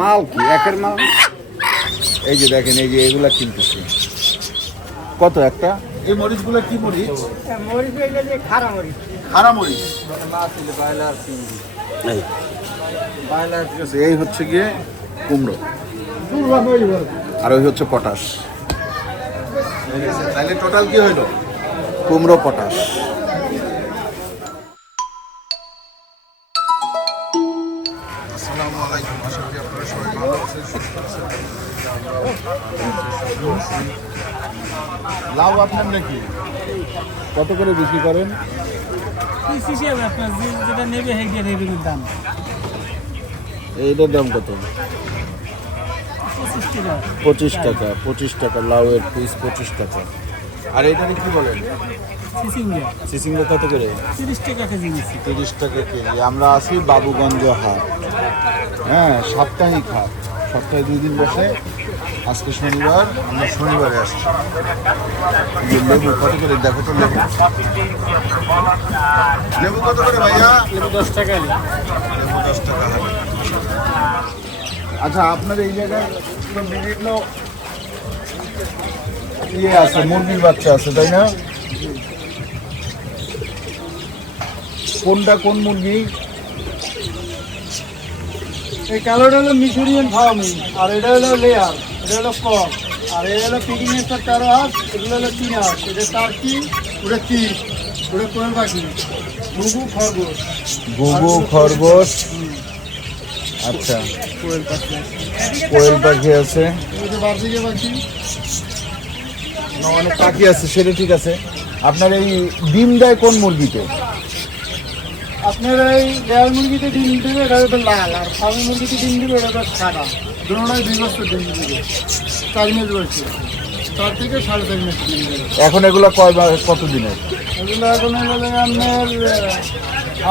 মাল কি? একের মাল? এই যে দেখেন এই যে এগুলা কিনতেছি। কত একটা? এই মরিচগুলো কি মরিচ? মরিচ খারা মরিচ। খারা মরিচ। আছে, এই হচ্ছে গিয়ে কুমড়ো। আর ওই হচ্ছে পটাশ। তাহলে টোটাল কি হইল? কুমড়ো পটাশ। লাউ আপনার নাকি? কত করে বিক্রি করেন? যেটা নেবে দাম। এইটার দাম কত? পঁচিশ টাকা। পঁচিশ টাকা লাউয়ের পিস পঁচিশ টাকা। আর এটাকে কি বলেন? সিসিঙ্গা। কত করে? তিরিশ টাকা কেজি তিরিশ টাকা কেজি। আমরা আছি বাবুগঞ্জ হাট। হ্যাঁ সাপ্তাহিক হাট। সপ্তাহে দুই দিন বসে আজকে শনিবার আমরা শনিবারে আসছি। লেবু কত করে? দেখো তো লেবু। লেবু কত করে ভাইয়া? লেবু দশ টাকা লেবু দশ টাকা আচ্ছা আপনার এই জায়গায় বিভিন্ন ইয়ে আছে মুরগির বাচ্চা আছে তাই না? কোনটা কোন মুরগি? এই কালোটা হলো মিশরিয়ান ফার্মি আর এটা হলো লেয়ার। এটা হলো কক আর এটা হলো পিকিং এর তেরো হাত এগুলো হলো তিন হাত। এটা টার্কি ওটা তিন ওটা কোয়েল পাখি। ঘুঘু খরগোশ। গুগু খরগোশ। আচ্ছা। কোয়েল পাখি কোয়েল পাখি আছে। এটা বার্ষিকে পাখি। অনেক পাখি আছে সেটা ঠিক আছে। আপনার এই ডিম দেয় কোন মুরগিতে? আপনার এই লেয়ার মুরগিতে ডিম দেবে এটা লাল। আর ফার্মি মুরগিতে ডিম দেবে এটা সাদা। দুই বছর চার মাস বয়সে চার থেকে সাড়ে চার মাস এখন এগুলো কয় বা কত দিনের? এগুলো এখন হলো আপনার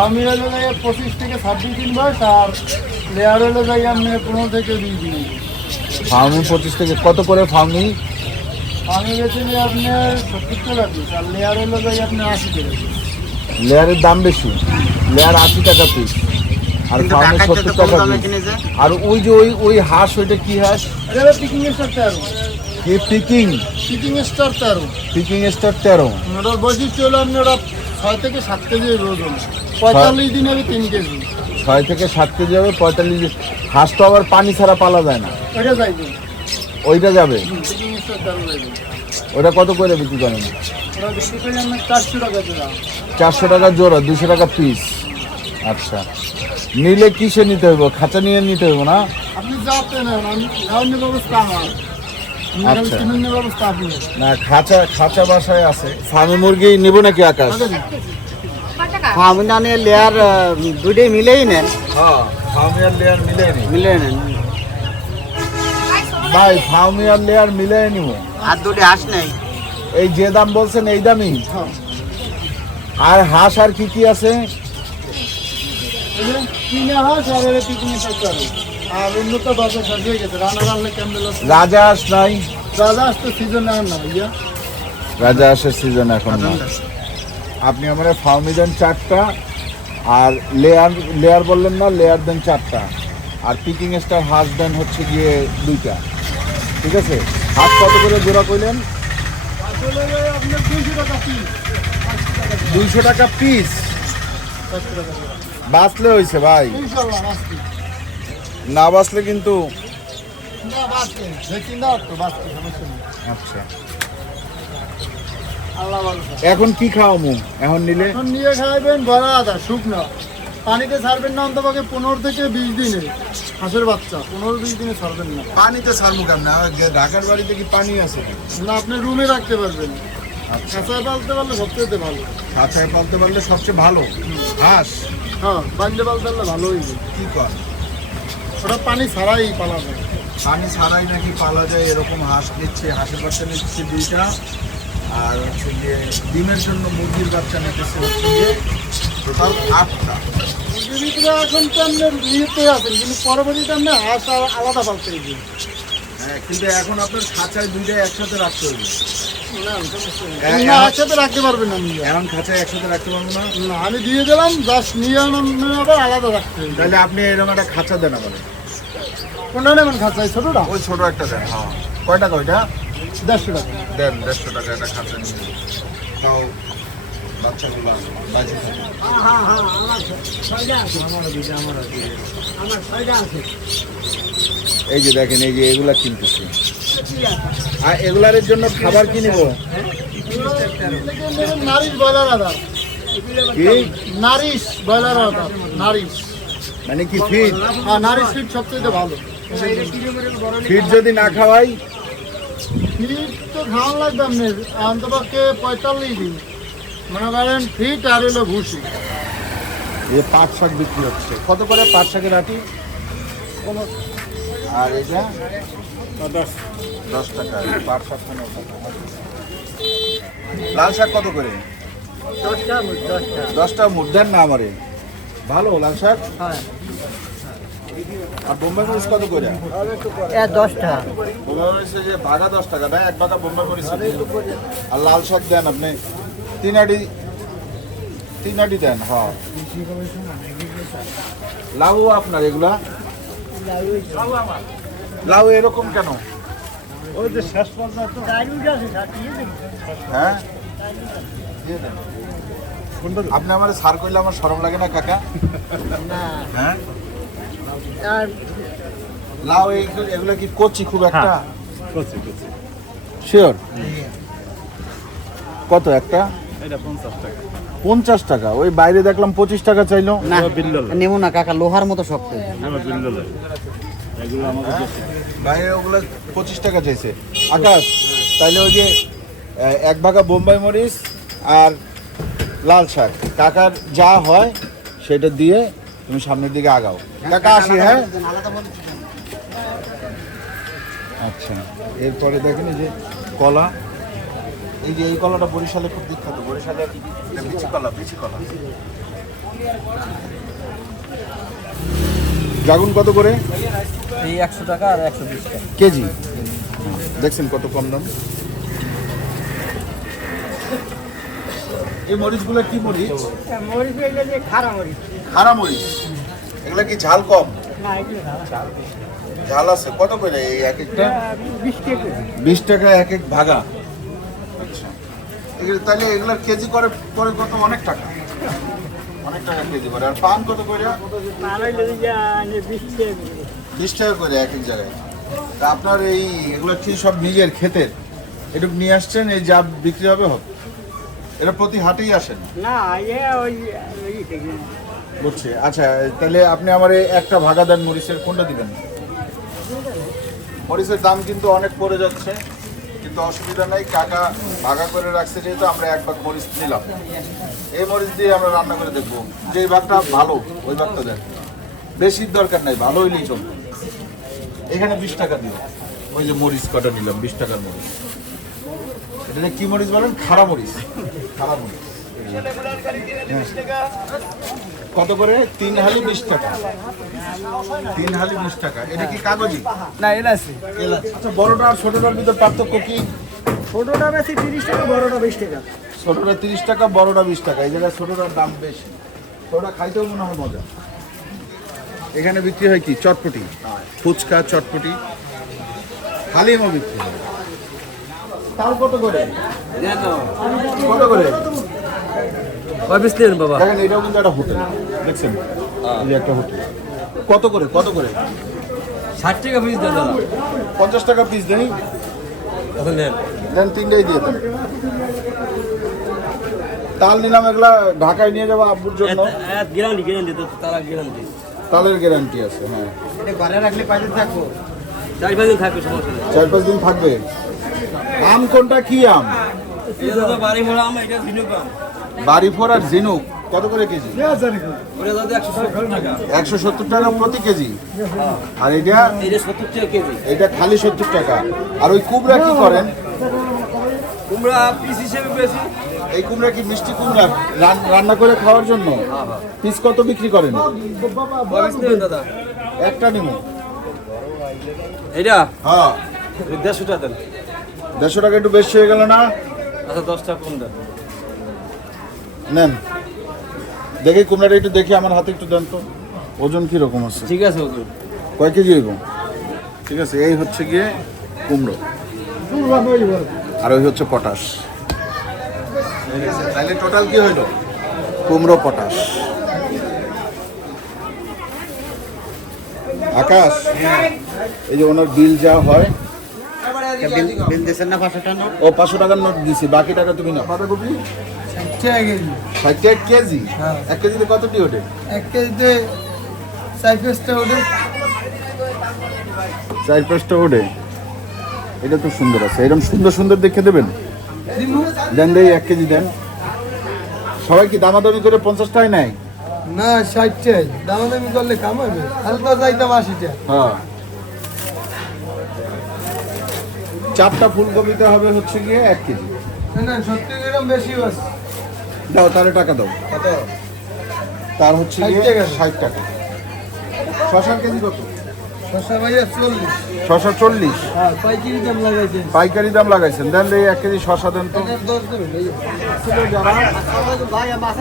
আমি হলো পঁচিশ থেকে ছাব্বিশ দিন বয়স আর লেয়ার হলো যাই আপনার পনেরো থেকে বিশ দিন। ফার্মি পঁচিশ থেকে কত করে ফার্মি? আমি গেছি যে আপনার সত্তর টাকা পিস আর লেয়ার হলো যাই আপনার আশি টাকা লেয়ারের দাম বেশি। লেয়ার আশি টাকা পিস আর ফার্মে সত্তর টাকা আর ওই যে ওই ওই হাঁস ওইটা কি হাঁস? পিকিং স্টার তেরো কি পিকিং পিকিং স্টার তেরো পিকিং স্টার তেরো ওটার বৈশিষ্ট্য হলো আপনার ওটা ছয় থেকে সাত কেজি ওজন পঁয়তাল্লিশ দিন হবে তিন কেজি। ছয় থেকে সাত কেজি হবে পঁয়তাল্লিশ হাঁস তো আবার পানি ছাড়া পালা যায় না। ওটা যাইবে। ওইটা যাবে? ওটা কত করে বিক্রি করেন? ওটা বিক্রি করি আপনার চারশো টাকা জোড়া। চারশো টাকা জোড়া দুশো টাকা পিস আচ্ছা। নিলে কিসে নিতে হইব? খাঁচা নিয়ে নিতে হইব না? আপনি যাতে নেন আমি ব্যবস্থা আমার। আচ্ছা। না খাঁচা খাঁচা বাসায় আছে। ফার্মে মুরগি নিব নাকি আকাশ? ফার্মিনানে লেয়ার দুটোই মিলেই নেন। হ্যাঁ ফার্মে আর লেয়ার মিলে নি মিলে নেন। ভাই ফার্মে আর লেয়ার মিলে নিব। আর দুটো হাঁস নেই। এই যে দাম বলছেন এই দামই? আর হাঁস আর কি কি আছে? আর এর পিকনিক আর উন্নত বাজার শেষ হয়ে গেছে। রান্না রান্না ক্যান্ডেল রাজা নাই। রাজা আসতে সিজন না ভাইয়া। রাজা সিজন এখন না। আপনি আমার ফার্মি দেন চারটা আর লেয়ার লেয়ার বললেন না লেয়ার দেন চারটা। আর পিকিং স্টার হাঁস দেন হচ্ছে গিয়ে দুইটা। ঠিক আছে? হাঁস কত করে জোড়া কইলেন? দুইশো টাকা পিস বাঁচলে হয়েছে ভাই। না বাঁচলে কিন্তু না আচ্ছা। এখন কি খাওয়ামু? এখন নিলে? এখন নিয়ে খাইবেন ভরা আদা শুকনো। পানিতে ছাড়বেন না অন্তপক্ষে পনেরো থেকে বিশ দিনে। হাঁসের বাচ্চা পনেরো বিশ দিনে ছাড়বেন না। পানিতে ছাড়বো কেমন ঢাকার বাড়িতে কি পানি আছে? না আপনি রুমে রাখতে পারবেন। কাঁচায় পালতে পারলে সবচেয়ে ভালো। কাঁচায় পালতে পারলে সবচেয়ে ভালো। হাঁস? হ্যাঁ বান্ধে পালতে পারলে ভালো হইবে। কি কর? ওটা পানি ছাড়াই পালা যায়। পানি ছাড়াই নাকি পালা যায় এরকম হাঁস নিচ্ছে হাঁসের বাচ্চা নিচ্ছে দুইটা। আর হচ্ছে গিয়ে ডিমের জন্য মুরগির বাচ্চা নিতেছে হচ্ছে গিয়ে টোটাল আটটা। মুরগির এখন তো আপনার ইয়েতে আছেন কিন্তু পরবর্তীতে আপনি হাঁস আর আলাদা পালতে হ্যাঁ কিন্তু এখন আপনার খাঁচায় দুইটাই একসাথে রাখতে হবে না না। একসাথে রাখতে পারবেন না এখন একসাথে রাখতে পারব না? না আমি দিয়ে দিলাম জাস্ট নিয়ে আবার আলাদা রাখতে তাহলে আপনি এরকম একটা খাঁচা দেন আমাদের। কোনটা নেবেন খাঁচা এই ছোটোটা? ওই ছোট একটা দেন হ্যাঁ। কয় টাকা ওইটা দেড়শো টাকা। দেন দেড়শো টাকা একটা খাঁচা নিয়ে তাও বাচ্চাগুলো বাজে এই যে দেখেন এই যে এগুলা কিনতেছি। আর এগুলার জন্য খাবার কি নেব? নারিশ ব্রয়লার আদা। নারিশ ব্রয়লার আদা নারিশ। মানে কি ফিট হ্যাঁ নারিশ সবচেয়ে ভালো। যদি না খাওয়াই? ফিট তো খাওয়ান লাগবে অন্তপক্ষে পঁয়তাল্লিশ দিন। মনে করেন ফিট আর হলো ভুসি। এই পাট শাক বিক্রি হচ্ছে। কত করে পাট শাকের আটি? আর এটা? দশ। টাকা পাট শাক পনেরো টাকা। লাল শাক কত করে? দশটা মুঠ দেন না আমারে। ভালো লাল শাক? হ্যাঁ। আর বোম্বাই মরিচ কত করে? মরিচের যে বাঘা দশ টাকা এক বাঘা মরিচ আর লাল শাক দেন আপনি। তিন আটি তিন আটি দেন হ্যাঁ। লাউ আপনার এগুলা? লাউ এরকম কেন? ওই যে শেষ পর্যন্ত হ্যাঁ? আপনি আমার সার করলে আমার সরম লাগে না কাকা? হ্যাঁ? লাউ এগুলো কি কচি খুব একটা? শিওর কত একটা? পঞ্চাশ টাকা। ওই বাইরে দেখলাম পঁচিশ টাকা চাইলো। না নেব না কাকা লোহার মতো শক্ত। বাইরে ওগুলো পঁচিশ টাকা চাইছে। আকাশ তাইলে ওই যে এক ভাগা বোম্বাই মরিচ আর লাল শাক। কাকার যা হয় সেটা দিয়ে তুমি সামনের দিকে আগাও। কাকা আসি হ্যাঁ? আচ্ছা এরপরে দেখেন এই যে কলা। এই যে এই কলাটা বরিশালে খুব বিখ্যাত। বরিশালের বিচি কলা বিচি কলা। ড্রাগন কত করে? এই একশো টাকা আর একশো বিশ টাকা। কেজি? দেখছেন কত কম দাম। এই মরিচগুলো কি মরিচ? মরিচ খারা মরিচ। এগুলো কি ঝাল কম? না এগুলো ঝাল। আছে। কত করে এই এক একটা? বিশ টাকা। বিশ টাকা এক এক ভাগা। আচ্ছা। এগুলো তাহলে এগুলোর কেজি করে করে কত? অনেক টাকা। অনেক টাকা কেজি করে আর পান কত করে? বিশ টাকা করে। এক এক জায়গায়। তা আপনার এই এগুলো কি সব নিজের ক্ষেতের? এটুকু নিয়ে আসছেন এই যা বিক্রি হবে হোক। এটা প্রতি হাটেই আসেন? না ওই বুঝছি। আচ্ছা তাহলে আপনি আমার এই একটা ভাগা দেন মরিচের কোনটা দিবেন? মরিচের দাম কিন্তু অনেক পড়ে যাচ্ছে। কিন্তু অসুবিধা নাই, কাকা ভাগা করে রাখছে যেহেতু আমরা এক ভাগ মরিচ নিলাম। এই মরিচ দিয়ে আমরা রান্না করে দেখব যে এই ভাগটা ভালো, ওই ভাগটা দেন। বেশির দরকার নাই, ভালো হইলেই চলবে। এখানে বিশ টাকা দিল। ওই যে মরিচ কটা নিলাম, বিশ টাকার মরিচ। এটা কি মরিচ বলেন? খারা মরিচ। খারা মরিচ। কত করে? তিন হালি বিশ টাকা। তিন হালি বিশ টাকা। এটা কি কাগজি? না এটা আছে এলা- আচ্ছা বড়টা আর ছোটটার ভিতর পার্থক্য কি? ছোটটা বেশি তিরিশ টাকা বড়টা বিশ টাকা। ছোটটা তিরিশ টাকা বড়টা বিশ টাকা। এই জায়গায় ছোটটার দাম বেশি। ছোটটা খাইতেও মনে হয় মজা। এখানে বিক্রি হয় কি? চটপটি। ফুচকা চটপটি। হালিমও বিক্রি হয়। তাও কত করে? কত করে? বাবা? দেখেন এটাও কিন্তু একটা হোটেল। দেখছেন? এই যে একটা হোটেল। কত করে কত করে? ষাট টাকা পিস দেন দাদা। পঞ্চাশ টাকা পিস এখন নেন। দেন তিনটাই দিয়ে দেন। তাল নিলাম এগুলা ঢাকায় নিয়ে যাব আব্বুর জন্য। গ্যারান্টি গ্যারান্টি তো তারা গ্যারান্টি তালের গ্যারান্টি আছে হ্যাঁ। ঘরে রাখলে পাইতে থাকব? চার পাঁচ দিন থাকবে সমস্যা নেই। চার পাঁচ দিন থাকবে। আম কোনটা কি আম? এটা দাদা বাড়ি আমার আম। বাড়ি ফোর আর ঝিনুক। কত করে কেজি? একশো সত্তর টাকা। প্রতি কেজি? আর এটা? এটা কেজি। এটা খালি সত্তর টাকা। আর ওই কুমড়া কি করেন? কুমড়া পিস হিসেবে বেশি। এই কুমড়া কি মিষ্টি কুমড়া? রান্না করে খাওয়ার জন্য? পিস কত বিক্রি করেন? দাদা। একটা নিমো। এটা হ্যাঁ। দেড়শো টাকা দেন। দেড়শো টাকা একটু বেশি হয়ে গেল না? আচ্ছা দশ টাকা কম দেন। নেন। দেখি কুমড়াটা একটু দেখি আমার হাতে একটু দেন তো। ওজন কি রকম আছে? ঠিক আছে ওগুলো কয় কেজি হইব? ঠিক আছে এই হচ্ছে গিয়ে কুমড়ো। আর ওই হচ্ছে পটাশ। ঠিক তাহলে টোটাল কি হইল? কুমড়ো পটাশ। আকাশ এই যে ওনার বিল যা হয়। বিল দিয়েছেন না পাঁচশো টাকা? ও পাঁচশো টাকার নোট দিছি বাকি টাকা তুমি না বাঁধাকপি? ষাট টাকা কেজি। হ্যাঁ। এক কেজিতে কতটি ওঠে? এক কেজিতে সাইকেলসটা ওটা চার পাঁচটা ওঠে? এটা তো সুন্দর আছে। এরকম সুন্দর সুন্দর দেখে দেবেন? দেন দেই এক কেজি দেন। সবাই কি দামাদামি করে পঞ্চাশ টাকায় নেয়? না ষাট চাই দামাদামি করলে কামাবে তাহলে তো চাইতাম আশিটা। হ্যাঁ। চারটা ফুলকপিতে হবে হচ্ছে গিয়ে এক কেজি। না না সত্যি এরকম বেশি বাস দাও তাহলে টাকা দাও। তার হচ্ছে 60 গিয়ে টাকা। ষাট টাকা। শশার কেজি কত? শশা চল্লিশ। হ্যাঁ পাইকারি দাম লাগাইছে পাইকারি দাম লাগাইছেন। দেন দেই এক কেজি শশা দেন তো। এটা দশ দেবে ভাইয়া ভাই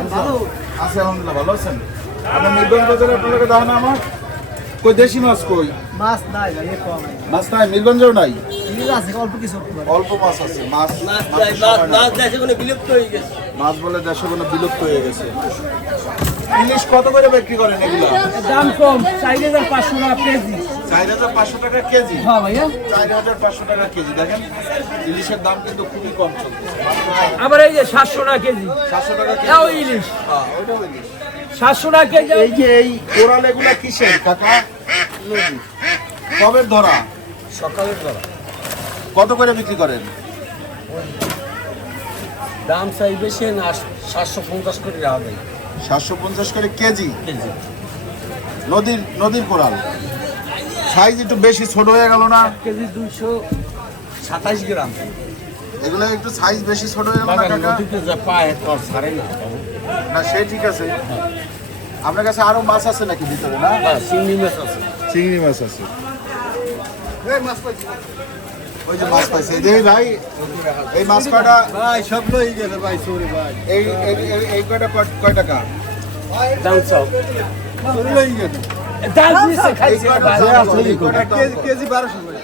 আছে আলহামদুলিল্লাহ ভালো আছেন। আপনার মিরগঞ্জ বাজারে আপনাদের দাও না আমার? কই দেশি মাছ কই? মাছ নাই মাছ নাই অল্প কিছু অল্প। মাছ আছে মাছ বিলুপ্ত হয়ে গেছে। মাছ বলে দেশে কোনো বিলুপ্ত হয়ে গেছে। ইলিশ কত করে বিক্রি করেন এগুলো? দাম কম চার হাজার পাঁচশো টাকা কেজি। চার হাজার পাঁচশো টাকা কেজি? হ্যাঁ ভাইয়া। চার হাজার পাঁচশো টাকা কেজি। দেখেন ইলিশের দাম কিন্তু খুবই কম চলতেছে। আবার এই যে সাতশো টাকা কেজি। সাতশো টাকা কেজি। এটাও ইলিশ। হ্যাঁ, ওইটাও ইলিশ। সাতশো টাকা কেজি। এই যে এই কোরাল এগুলা কিসের? কাকা? কবের ধরা? সকালের বেলা কত করে বিক্রি করেন? দাম চাই বেশি না সাতশো পঞ্চাশ কোটি টাকা দেয় সাতশো পঞ্চাশ করে কেজি? কেজি। নদীর নদীর কোরাল সাইজ একটু বেশি ছোট হয়ে গেল না? কেজি দুইশো সাতাইশ গ্রাম। এগুলো একটু সাইজ বেশি ছোট হয়ে গেল না কাকা? নদীতে যা পায় ছাড়ে না। না সে ঠিক আছে। আপনার কাছে আরও মাছ আছে নাকি ভিতরে না? হ্যাঁ, চিংড়ি মাছ আছে। চিংড়ি মাছ আছে। ওই যে মাছ পাইছে। দেখি ভাই এই মাছ কয়টা? ভাই সব লই গেছে ভাই সরি ভাই। এই এই- এই- এই কয়টা কয়- কয় টাকা? দাম চাও। সরি লই গেছে। দাম দিচ্ছে খাইছে এই এই কেজি বলো। কেজি বারোশো ভাই।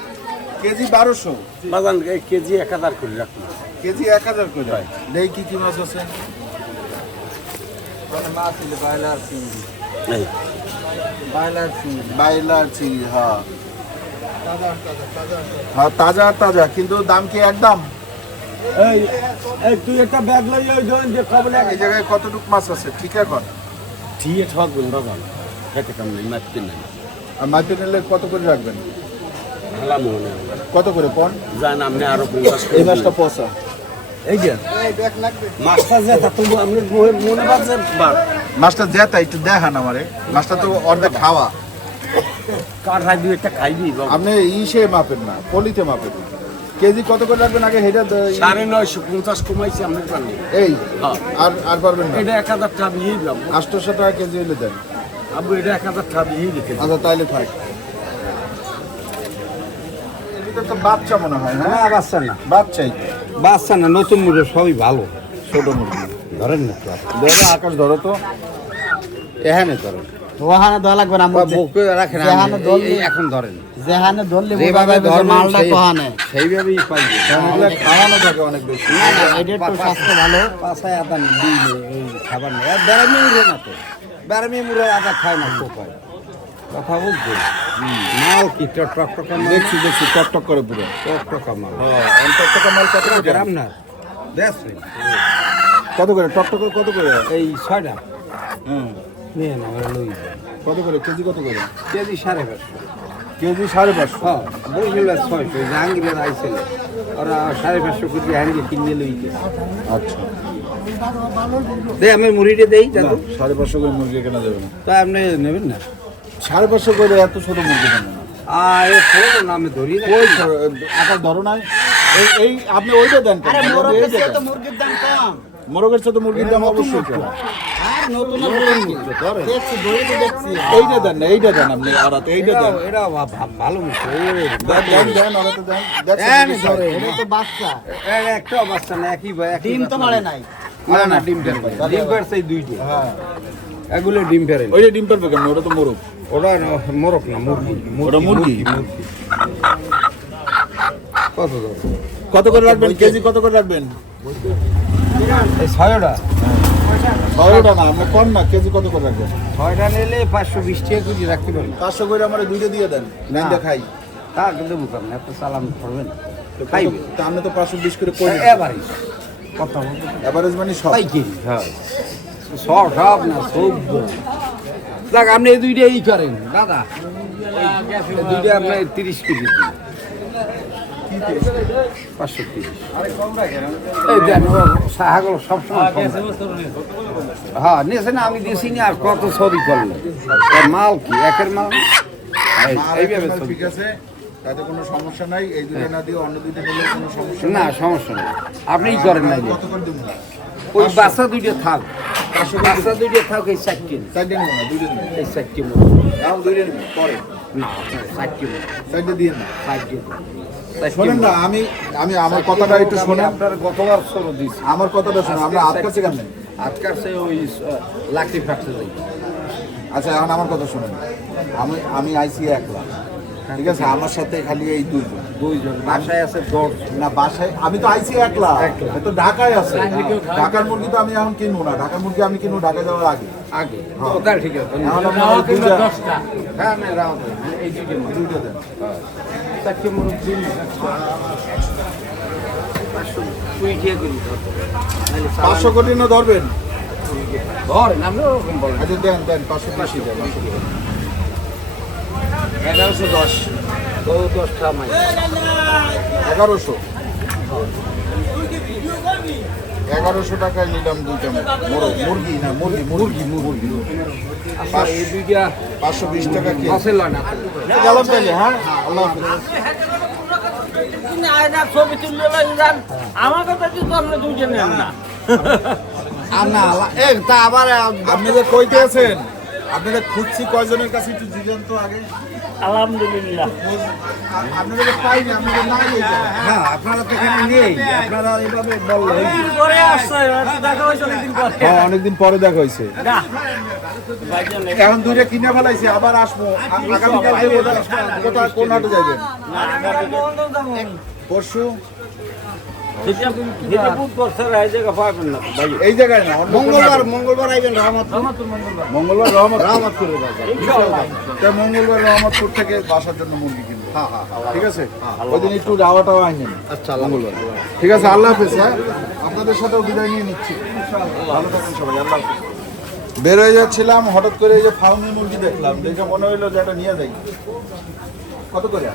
কেজি বারোশো? বাগান এই কেজি এক হাজার করে রাখুন কেজি এক হাজার করে? নেই কি কি মাছ আছে? মাছ ছিল বাইলার চিংড়ি। এই। বাইলার চিংড়ি। বাইলার চিংড়ি হ্যাঁ। হ্যাঁ তাজা তাজা কিন্তু দাম কি একদম? এই এই তুই একটা ব্যাগ লই ওই ধরুন যে খবর এই জায়গায় কতটুক মাছ আছে? ঠিক এখন? ঠিক খেতে কাম নেই নেই আর নিলে কত করে রাখবেন? ভালো মনে কত করে পন? জান আপনি আরও পঞ্চাশ এই মাছটা পচা। এই যে এই মাছটা তবু আপনি মনে- মনে মাছটা জেতা একটু দেখান আমারে। মাছটা তো অর্ধেক খাওয়া। কাঠায় দুই একটা খাইবি। আপনি ইসে মাপেন না পলিতে মাপেন না। কেজি কত করে রাখবেন আগে? হেটা দ- সাড়ে নয়শো পঞ্চাশ কমাইছি আপনার পানি এই? হ্যাঁ। আর আর পারবেন না? এটা এক হাজার টাকা দিয়ে দিলাম। আটশোশো টাকা কেজি হলে দেন। আবু এটা এক হাজার টাকা দিয়ে লিখে আচ্ছা তাইলে থাক। ভিতর তো বাচ্চা মনে হয় হ্যাঁ? না বাচ্চা না। বাচ্চাই। বাচ্চা না নতুন মুরগি সবই ভালো। ছোট মুরগি। ধরেন না ধরো আকাশ ধরো তো। এখানে ধরেন। ওখানে দেওয়া লাগবে না বুকে রাখেন যেখানে এখন ধরেন। যেখানে ধরলে যেভাবে ধরবেন মালটা কোহানে। সেইভাবেই পাইবে এগুলো খাওয়ানো থাকে অনেক বেশি। এটা একটু স্বাস্থ্য ভালো। পাশায় আদা দিলে এই খাবার নেই। আর বেড়ামি মুড়ে না তো। বেড়ামি মুড়ে আদা খায় না তো পায় কথা বুঝছ মাল কি? টক টক টক দেখছি দেখছি টক টক করে পুরো। টক টক মাল। হ্যাঁ টক টক মাল কত করে? গ্রাম না। দেশ কত করে? টক টক কত করে? এই ছয়টা। হুম। নিয়ে না লই কত করে? কেজি কত করে? কেজি সাড়ে পাঁচশো। কেজি সাড়ে পাঁচশো? হ্যাঁ বইগুলো ছয়শো জাহাঙ্গীরের ওরা সাড়ে পাঁচশো কোটি জাহাঙ্গীর কিনে লই আচ্ছা। দে আমি মুড়িটা দেই না সাড়ে পাঁচশো করে মুরগি কেনা যাবে না। তা আপনি নেবেন না? সাড়ে পাঁচশো করে এত ছোট মুরগি কেনা আর ধরি ওই আকার ধরো নাই? এই এই আপনি ওইটা দেন মোরগের চেয়ে তো দেন। মুরগির দাম কম। মোরগের সাথে মুরগির দাম অবশ্যই কম। এইটা দেন না এইটা দেন আপনি আর এইটা দেন। এটা ভালো দেন দেন দেন? এটা তো বাচ্চা। একটা বাচ্চা না একই ডিম তো মারে নাই। না না ডিম ডিম দুইটা। হ্যাঁ। এগুলো ডিম ওইটা ডিম পারবে কেন ওটা তো মোরগ। ওটা ন- মোরগ না মুরগি। ওটা মুরগি? কত কত করে রাখবেন? কেজি কত করে রাখবেন? ছয়টা। ছয়টা না আপনি কম না কেজি কত করে রাখবেন ছয়টা নিলে পাঁচশো বিশ টাকা কেজি রাখতে পারি পাঁচশো করে আমার দুইটা দিয়ে দেন নেন তা কিন্তু এত করবেন? তা আপনি তো পাঁচশো বিশ করে মানে কেজি হ্যাঁ। সব সব না সব। দেখ আপনি এই দুইটা ই করেন। দাদা দুইটা আপনার তিরিশ কেজি। পাঁচশো তিরিশ এই দেন ও সবসময় কম রাখে। হ্যাঁ নিয়েছে না আমি দিয়েছি না আর কত ছবি করল মাল কি একের মাল এই- এইভাবে ছবি আছে তাতে কোনো সমস্যা নাই এই দুটো না দিয়ে অন্য দুটো নিলে কোনো সমস্যা না সমস্যা নেই আপনিই করেন না ওই বাচ্চা দুইটা থাক বাচ্চা দুইটা থাক এই চারটে চারটে নেব না দুইটা নেব এই চারটে দুইটা নেব পরে চারটে মতো চারটে দিয়ে না চারটে শোনেন না আমি আমি আমার কথাটা একটু শোনেন। আপনার গতবার সরো আমার কথাটা শোনেন আমরা হাত কাছে কেন? আজকাল সে ওই লাকড়ি ফ্যাক্টরি যাই আচ্ছা এখন আমার কথা শোনেন। আমি আমি আইসি একলা। ঠিক আছে? আমার সাথে খালি এই দুইজন। দুইজন। বাসায় আছে দশ না বাসায় আমি তো আইসি একলা। তো ঢাকায় আছে। ঢাকার মুরগি তো আমি এখন কিনবো না। ঢাকার মুরগি আমি কিনবো ঢাকা যাওয়ার আগে। আগে। ঠিক আছে। এখন আপনার দুইটা হ্যাঁ এই দুইটা দেন। চারটে মুরগ দিন পাঁচশো কোটি না ধরবেন? ধরেন আপনি ওরকম বলেন। আচ্ছা দেন দেন পাঁচশো বেশি দেন এগারোশো দশ। তো দশটা মাই এগারোশো। এগারোশো টাকায় নিলাম দুইটা মোরগ। না মুরগি মুরগি মুরগি। পাঁচশো বিশ টাকা কি গেলাম তাহলে হ্যাঁ? আল্লাহ ছবি তুললে যান আমার কথা কি করলে দুইজন না না এ তা আবার আপনি যে কইতে আছেন আপনি যে খুঁজছি কয়জনের কাছে একটু দিলেন তো আগে। আলহামদুলিল্লাহ। হ্যাঁ আপনারা তো এখানে নেই আপনারা এইভাবে অনেকদিন পরে হ্যাঁ অনেকদিন পরে দেখা হয়েছে এখন দুইটা কিনে ফেলাইছে আবার আসব কোথায় কোন হাটে যাবেন পরশু এই জায়গায় না মঙ্গলবার মঙ্গলবার আইবেন রহমত মঙ্গলবার। রহমত রহমতপুরে তাই মঙ্গলবার রহমতপুর থেকে বাসার জন্য মুরগি কিনবো। ঠিক আছে? ওই দিন একটু যাওয়া টাওয়া আইনেন আচ্ছা মঙ্গলবার। ঠিক আছে আল্লাহ হাফেজ হ্যাঁ? আপনাদের সাথেও বিদায় নিয়ে নিচ্ছি। ভালো থাকেন সবাই আল্লাহ বের হয়ে যাচ্ছিলাম হঠাৎ করে এই যে ফার্মি মুরগি দেখলাম। দেখে মনে হইল যে এটা নিয়ে যাই। কত করে?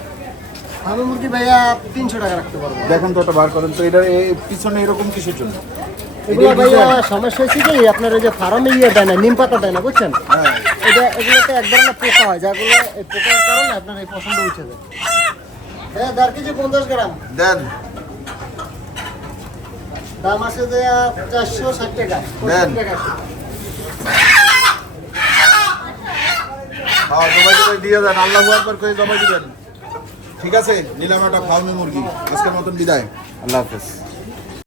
আমি মুরগি ভাইয়া তিনশো টাকা রাখতে পারব। দেখেন তো বার করেন তো এটা পিছনে এরকম কিসের জন্য? এগুলো ভাইয়া সমস্যা হচ্ছে কি আপনার ওই যে ফার্মে ইয়ে দেয় না নিম পাতা দেয় না বুঝছেন? হ্যাঁ। এটা এগুলোতে এক ধরনের পোকা হয় যাগুলো এই পোকার কারণে আপনার এই পছন্দ উঠে যায় হ্যাঁ দেড় কেজি পঞ্চাশ গ্রাম। দেন। দাম আছে চারশো ষাট টাকা দেন। হ্যাঁ দিয়ে দেন আল্লাহ আকবার করে জবাই দিবেন। ঠিক আছে নিলাম একটা ফার্মি মুরগি। আজকের মতন বিদায়। আল্লাহ হাফেজ।